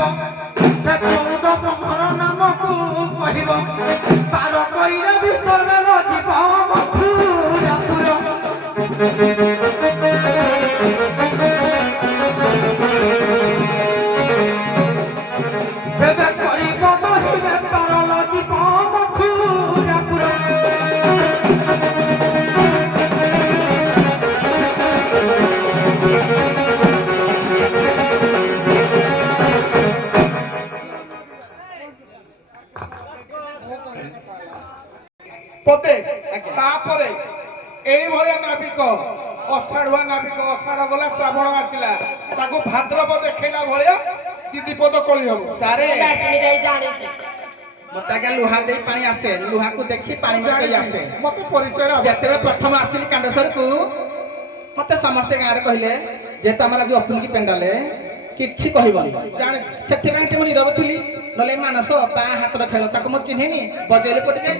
ସେ 14 ବ୍ରହ୍ମର ନାମକୁ କହିବ ପାର କରିଲେ ବି ସର୍ବେଲ ଯିବ ମଥୁରାପୁର ଯେବେ କରିବ ଦହିବେ ପାରଲ ଯିବ ମଥୁରାପୁର ପତେ ତାପରେ ଏଇଭଳିଆ ନାବିକ ଅଷାଢୁଆ ନାବିକ ଅଷାଢ ଗଲା ଶ୍ରାବଣ ଆସିଲା ତାକୁ ଭାଦ୍ରବ ଦେଖେଇଲା ଭଳିଆ କି ବିପଦ କଳି ହବ ସାରେ ଦର୍ଶିନୀ ଦେଇ ଜାଣିଛି ମତେ ଆଜ୍ଞା ଲୁହା ଦେଇ ପାଣି ଆସେ ଲୁହାକୁ ଦେଖି ପାଣି ଦେଇ ଆସେ ମତେ ପରିଚୟ ଯେତେବେଳେ ପ୍ରଥମ ଆସିଲି କାଣ୍ଡେଶ୍ୱରକୁ ମତେ ସମସ୍ତେ ଗାଁରେ କହିଲେ ଯେହେତୁ ଆମର ଆଜି ଅପୁଲିକି ପେଣ୍ଡାଲେ କିଛି କହିବନି ଜାଣିଛି ସେଥିପାଇଁ ଟିକେ ମୁଁ ନିରବ ଥିଲି ନହେଲେ ମାନସ ବାଁ ହାତର ଖେଳ ତାକୁ ମୁଁ ଚିହ୍ନିନି ବଜେଇଲେ ଟିକେ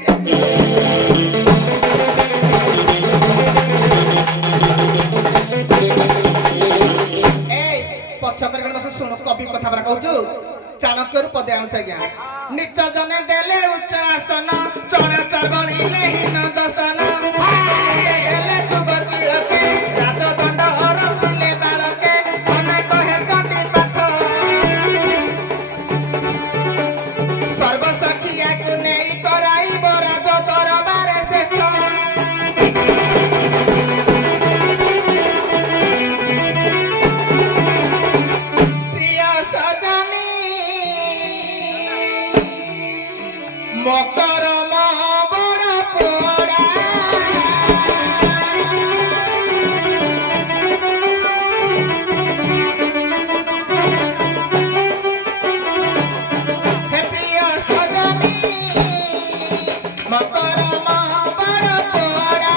ପଛ କରି ବସ ଶୁଣୁ କବି କଥାବାର୍ତ୍ତା କହୁଛୁ ଚାଣକ୍ୟରୁ ପଦେ ଆଣୁଛି ଆଜ୍ଞା ନିଚ ଜନେ ଦେଲେ ଉଚ୍ଚ ଆସନ ଚଣା ଚର୍ବଣିଲେ ହୀନ ଦଶନ ଦେଲେ ଯୁଗ ତିଳକେ ରାଜଦଣ୍ଡ ଅରଖିଲେ ବାଳକେ ମନେ କହେ ଚଣ୍ଡୀ ପାଠ ସର୍ବସଖିଆକୁ ନେଇ କରାଇବ ରାଜ ଦରବାରେ ଶେଷ মকরম বড় পোড়া হে প্রিয় সজনী মকরম বড় পোড়া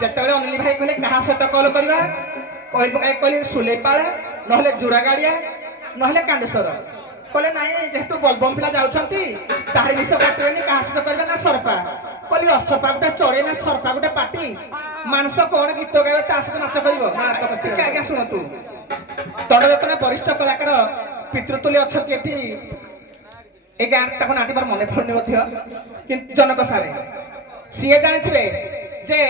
ଯେତେବେଳେ ଅନିଲ ଭାଇ କହିଲେ କାହା ସହିତ କଲ୍ କରିବା କହିଲି ସୁଲେଇପାଳ ନହେଲେ ଜୁରାଗାଡ଼ିଆ ନହେଲେ କାଣ୍ଡେଶ୍ୱର କହିଲେ ନାଇଁ ଯେହେତୁ ବଲବମ ପିଲା ଯାଉଛନ୍ତି ତାହାରି ବିଷୟ କାଟିବେନି କାହା ସହିତ କରିବା ନା ସରପା କହିଲି ଅସପା ଗୋଟେ ଚଢ଼େଇ ନା ସରପା ଗୋଟେ ପାଟି ମାଂସ କଣ ଗୀତ ଗାଇବ ତା ସହିତ ନାଚ କରିବ ଟିକେ ଆଜ୍ଞା ଶୁଣନ୍ତୁ ଦଣ୍ଡରତ୍ନ ବରିଷ୍ଠ କଳାକାର ପିତୃତୁଲ୍ୟ ଅଛନ୍ତି ଏଠି ଏ ଗାଁରେ ତାକୁ ନାଟିବାର ମନେ ପଡୁନି ମଧ୍ୟ କିନ୍ତୁ ଜନକ ସାରେ ସିଏ ଜାଣିଥିବେ ଯେ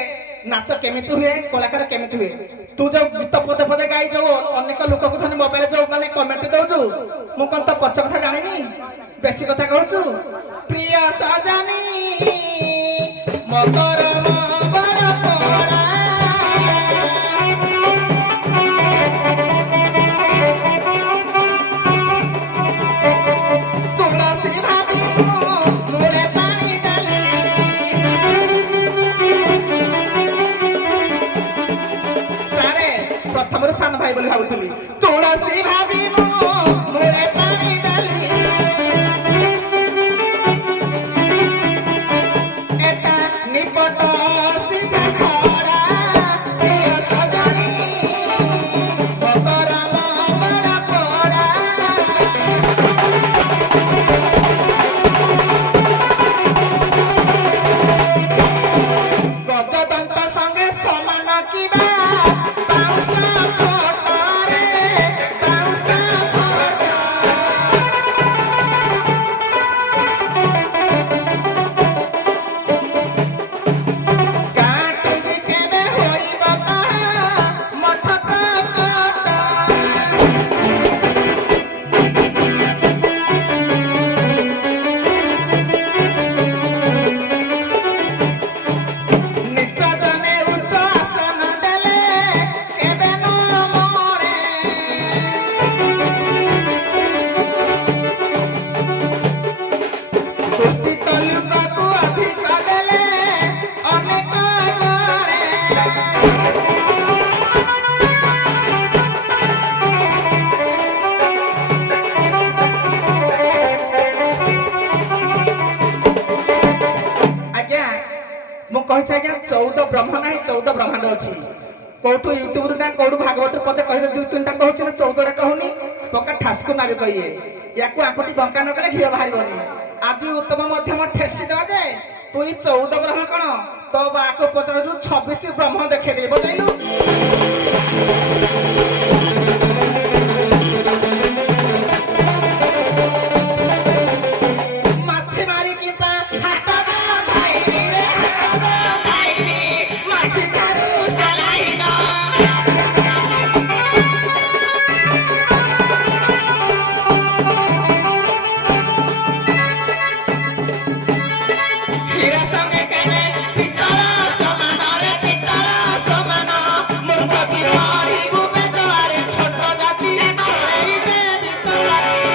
ନାଚ କେମିତି ହୁଏ କଳାକାର କେମିତି ହୁଏ ତୁ ଯୋଉ ଗୀତ ପଦେ ପଦେ ଗାଇ ଯୋଉ ଅନେକ ଲୋକକୁ ଧରି ମୋବାଇଲ ଯୋଉ ମାନେ କମେଣ୍ଟ ଦଉଛୁ ମୁଁ କଣ ତ ପଛ କଥା ଜାଣିନି ବେଶୀ କଥା କହୁଛୁ ପ୍ରିୟ ସଜନୀ ମକରମ ବଡ଼ ପଡ଼ା ତୁଳସୀ ଭାବି ମୂଳେ ପାଣି ଦେଲି ପ୍ରଥମରୁ ସାନ ଭାଇ ବୋଲି ଭାବୁଥିଲି ତୁଳସୀ ଭାବି ମୂଳେ ପାଣି ଦେଲି ଏଟା ନିପଟ ସିଝା ଖଡ଼ା ପ୍ରିୟ ସଜନୀ ମକରମ ବଡ଼ ପଡ଼ା ଗଜଦନ୍ତ ସଙ୍ଗେ ସମାନ କିବା କହିଛି ଆଜ୍ଞା 14 ବ୍ରହ୍ମ ନାହିଁ 14 ବ୍ରହ୍ମାଣ୍ଡ ଅଛି कोठू यूट्यूब ना कोठू भागवत पते कहि दे 2-3टा कहउछि ना 14टा कहूनी पका ठासको नाबे कहिए याकू आकुटी बंका न कले घियो बाहरिबनी आज उत्तम मध्यम ठेसी दवा जे तू 14 ब्रह्म कण तो बाको पचरु 26 ब्रह्म देखे देबे बजाइलु माछी मारी कि पा हाथ दा भाई रे हाथ दा भाई रे माछी दारू सलाइना हीरा संगे केने पितल समान रे पितल समान मूर्ख बिहारी बुबे द्वारे छोट जाति छोड़ई दे दितलाती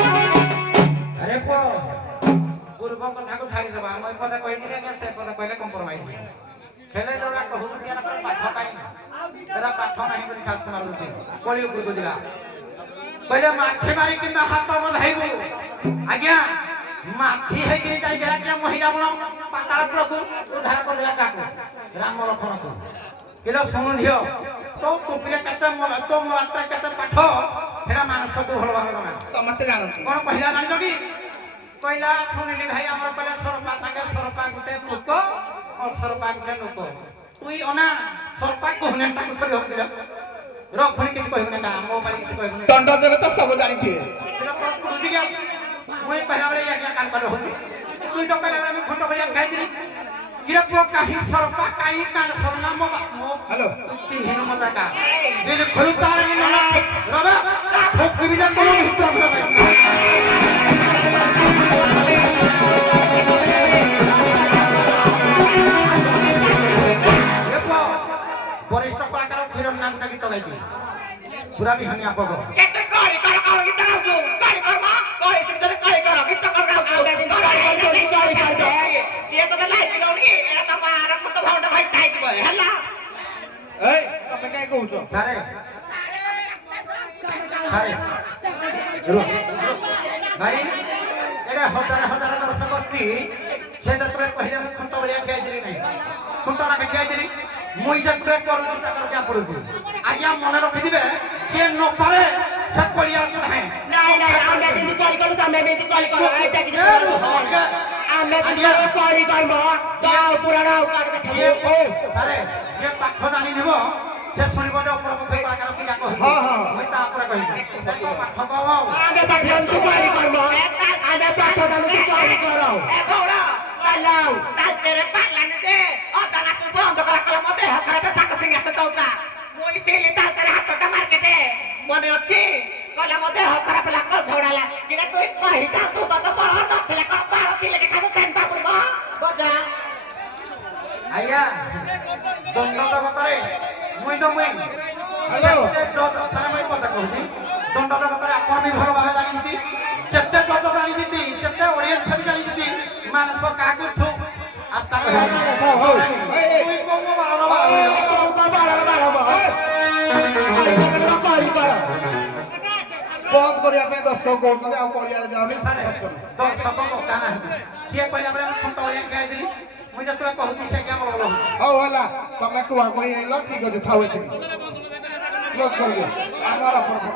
अरे पो पूर्व कथा को छाड़ी दबा मैं पता कहनी के से पता कहले कंप्रोमाइज खेले दौरा कहू के ना पाठ काई तेरा पाठ नहीं बोली खास मार दे कोली ऊपर को दिला पहले माछी मारी कि हाथ मन धाइबू आज्ञा माछी है कि जाई गेला के महिला बण पाताल प्रभु उद्धार कर दिला काको राम लखन को किलो सुनु धियो तो कुपिरे कते मोला तो मोला कते पाठ हेरा मानस को भल भाव ना समस्त जानती कोन पहिला जानि जोगी पहिला सुनिली भाई हमर पहले सरपा संगे सरपा गुटे पुक और सरपा गुटे लोक तुई ओना सरपा कोहनेटा को सरी हो दिला र फणी किछ कहबने का मो बाली किछ कहबने दंड देवे तो सब जानी थे तेरा कोन कुरुजी गया मुई पहिला बेले या कान कर होती तुई तो पहिला बेले में खंड बलिया खाइ दिली गिरा पो काही सरपा काई कान सरना मो हेलो चिन्ह मता का दिल खुलु तार रबा भूख विजन को हित रबा वरिष्ठ कलाकार फिरन नाम का गीत गाइती पूरा भी हनिया पगो केते करी कर गीत गाउछु करी कर मा कहि से जरे करी कर गीत कर गाउछु करी कर दे जे तो लाइक गाउनी एरा त मार को तो भाउटा भाई ताइ दिबो हल्ला ए तमे काई कहउछ सारे सारे रो भाई एरा हजार हजार दर्शक असती सेटा तोरे पहिले मैं खंत बलिया खाइ दिली नहीं खंत ना खाइ दिली मुई जे तोरे करू ताकर क्या पड़ुती आज्ञा मन रखि दिबे से न पारे से करिया के नहीं नाही नाही आम्ही दिंदी कॉल करू आम्ही दिंदी कॉल करू ऐता की आम्ही दिंदी कॉल करम गाव पुरा गाव काट के ये थेबो ओ सारे जे पाठ जानि दिबो से सुनिबो जे ऊपर ऊपर कलाकार की जाको हाँ, हाँ। मुई ता ऊपर कहि तो पाठ कहबो आम्ही पाठन तू कॉल करम आम्ही पाठन तू कॉल करू ए भौड़ा তালাও তালচেরে পালানি যে ও দানা তুই বন্ধ করা কলা মতে হাতরে পেশা কসিং আছে তোকা মই তেলে তালচেরে হাতটা মার্কেটে মনে আছে কলা মতে হাতরা পেলা কল ঝড়ালা কিনা তুই কহি তা তু তো বড় নথিলে কল বাড় থিলে কে খাবো সেন্টা পড়ব বজা আইয়া দণ্ড জগতরে মুই তো মুই हेलो সারা মই কথা কହୁছি দণ্ড জগতরে আপন ବି ଭଲ ଭାବେ ଜାଣିନ୍ତି ଯେତେ ଜଜ ଜାଣିଛନ୍ତି ଯେତେ ଓଡିଆନ୍ ଛବି ଜାଣିଛନ୍ତି ମାନସ କାହାକୁ ଛୁ ଆତ୍ତା তুই কোন বাড়ানো बंद करिया पे दर्शक कहउछन आ करिया जाउनी ସାରେ ଦର୍ଶକ ମକା ନାହାନ୍ତି ସିଏ କହିଲା ବେଳେ ଖଣ୍ଟ ଓଡିଆ ଖାଇ ଦେଲି ମୁଇଁ ଯେତେବେଳେ କହୁଛି ସେ ଆଜ୍ଞା ଭଲ ଭଲ ହଉ ହେଲା ତମେ କୁଆ କହି ଆଇଲ ଠିକ ଅଛି ଥାଉ ଏତିକି କ୍ଲୋଜ କରିଦିଅ ଆମର